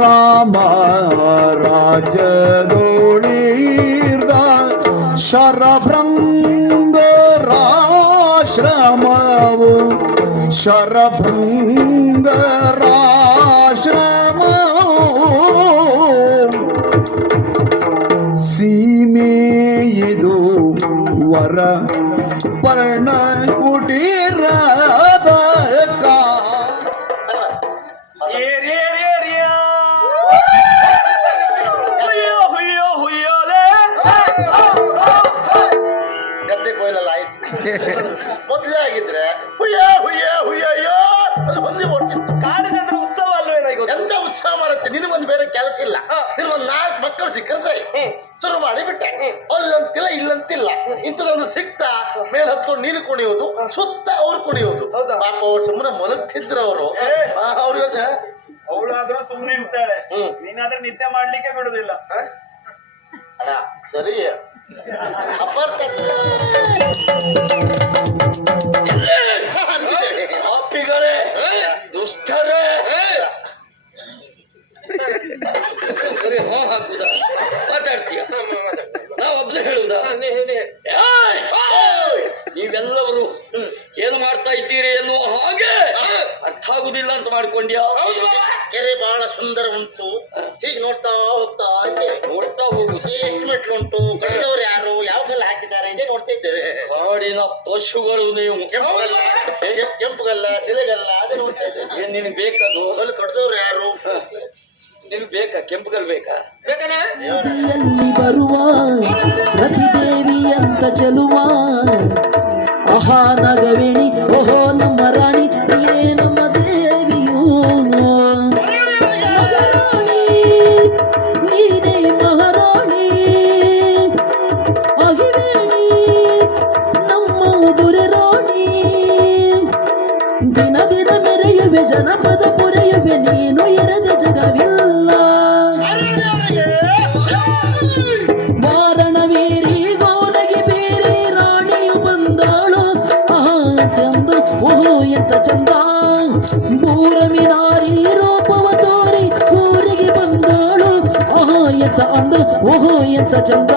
ರಾಮ ರಾಜದೋಳಿರ್ದ ಶರಭೃಂಗರಾಶ್ರಮವು ಸೀಮೆಯಿದು ವರ ಪರ್ಣ ಕುಟೀರದ ಮೊದಲೇ ಆಗಿದ್ರೆ ಹುಯ್ಯ ಹುಯ್ಯ ಹುಯ್ಯಯ್ಯೋ ಅದು ಬಂದು ಓಡ್ತಿತ್ತು. ಕಾಡಿನಂದ್ರೆ ಉತ್ಸವ ಅಲ್ವೇನೋ ಈಗ? ಎಂತ ಉತ್ಸಾಹ ಮಾಡುತ್ತೆ. ನಿನಗೊಂದು ಬೇರೆ ಕೆಲಸ ಇಲ್ಲ. ನಿನಗೊಂದು 4 ಮಕ್ಕಳು ಸಿಕ್ಕರೆ ಸೈ ಶುರು ಮಾಡಿ ಬಿಟ್ಟೆ. ಅಲ್ಲಂತಿಲ್ಲ ಇಲ್ಲಂತಿಲ್ಲ. ಇಂಥದೊಂದು ಸಿಕ್ತಾ ಮೇಲೆ ಹತ್ಕೊಂಡು ನೀನು ಕುಣಿಯೋದು, ಸುತ್ತ ಅವ್ರು ಕುಣಿಯೋದು. ಪಾಪ ಅವ್ರು ಸುಮ್ಮನೆ ಮಲಗ್ತಿದ್ರು ಅವರು. ಅವ್ರಿಗೆ ಅವಳಾದ್ರೂ ಸುಮ್ಮನೆ ಇರ್ತಾಳೆ, ನೀನಾದ್ರೆ ನಿದ್ದೆ ಮಾಡ್ಲಿಕ್ಕೆ ಬಿಡುದಿಲ್ಲ. ಅಣ್ಣ ಸರಿ ಅಪಾರ್ಥ ಪಾಪಿಗಳೇ, ದುಷ್ಟರೇ, ಬರೀ ಹೋ ಹಾಕುದ ಮಾತಾಡ್ತೀಯ? ನಾವು ಒಬ್ರು ಹೇಳುದಾ? ನೀವೆಲ್ಲವರು ಏನು ಮಾಡ್ತಾ ಇದ್ದೀರಿ ಎನ್ನುವ ಹಾಗೆ ಅರ್ಥ ಆಗುದಿಲ್ಲ ಅಂತ ಮಾಡ್ಕೊಂಡ್ಯಾ? ಕೆರೆ ಬಹಳ ಸುಂದರ ಉಂಟು. ಹೀಗೆ ನೋಡ್ತಾ ಹೋಗ್ತಾ ನೋಡ್ತಾ ಹೋಗುದು. ಎಷ್ಟು ಮೆಟ್ಲು ಉಂಟು, ಕಟ್ಟಿದವರು ಯಾರು, ಯಾವ ಕಲ್ಲ ಹಾಕಿದ್ದಾರೆ ಇದೇ ನೋಡ್ತಾ ಇದ್ದೇವೆ. ಕಾಡಿನ ಪಶುಗಳು ನೀವು. ಕೆಂಪುಗಲ್ಲ ಸಿಲೆಗಲ್ಲ ಅದೇ ನೋಡ್ತಾ ಇದ್ದೇವೆ. ಏನ್ ನಿನ್ಗೆ ಬೇಕದು? ಅಲ್ಲಿ ಕಟ್ಟಿದವರು ಯಾರು? ನಿನ್ಗೆ ಬೇಕಾ? ಕೆಂಪುಗಲ್ ಬೇಕಾ? ಎಲ್ಲಿ ಬರುವ ರತಿದೇವಿ ಅಂತ ಚೆಲುವ ಆಹಾ ನಗವೇಣಿ ಓಹೋ ನಮ್ಮ ರಾಣಿ ನೀನೇ ನಮ್ಮ ದೇವಿಯೂ ಮಹಾರಾಣಿ ನೀನೇ ಮಹಾರಾಣಿ ಅಹಿವೇಣಿ ನಮ್ಮ ದುರೆ ರಾಣಿ ದಿನ ದಿನ ಮೆರೆಯುವೆ ಜನಪದ ಪೊರೆಯುವೆ ನೀನು ಇರದ ಜಗವಿಲ್ಲ ವಾರಣವೀರಿ ಗೋನಗಿ ಬೇರೆ ರಾಣಿಯು ಬಂದಾಳು ಅಂದ ಓಹೋ ಎಂತ ಚಂದ ಬೂರಮಿನಾರಿ ರೂಪವ ತೋರಿ ಊರಿಗೆ ಬಂದಾಳು ಆಹಾ ಎಂತ ಅಂದ ಓಹೋ ಎಂತ ಚಂದ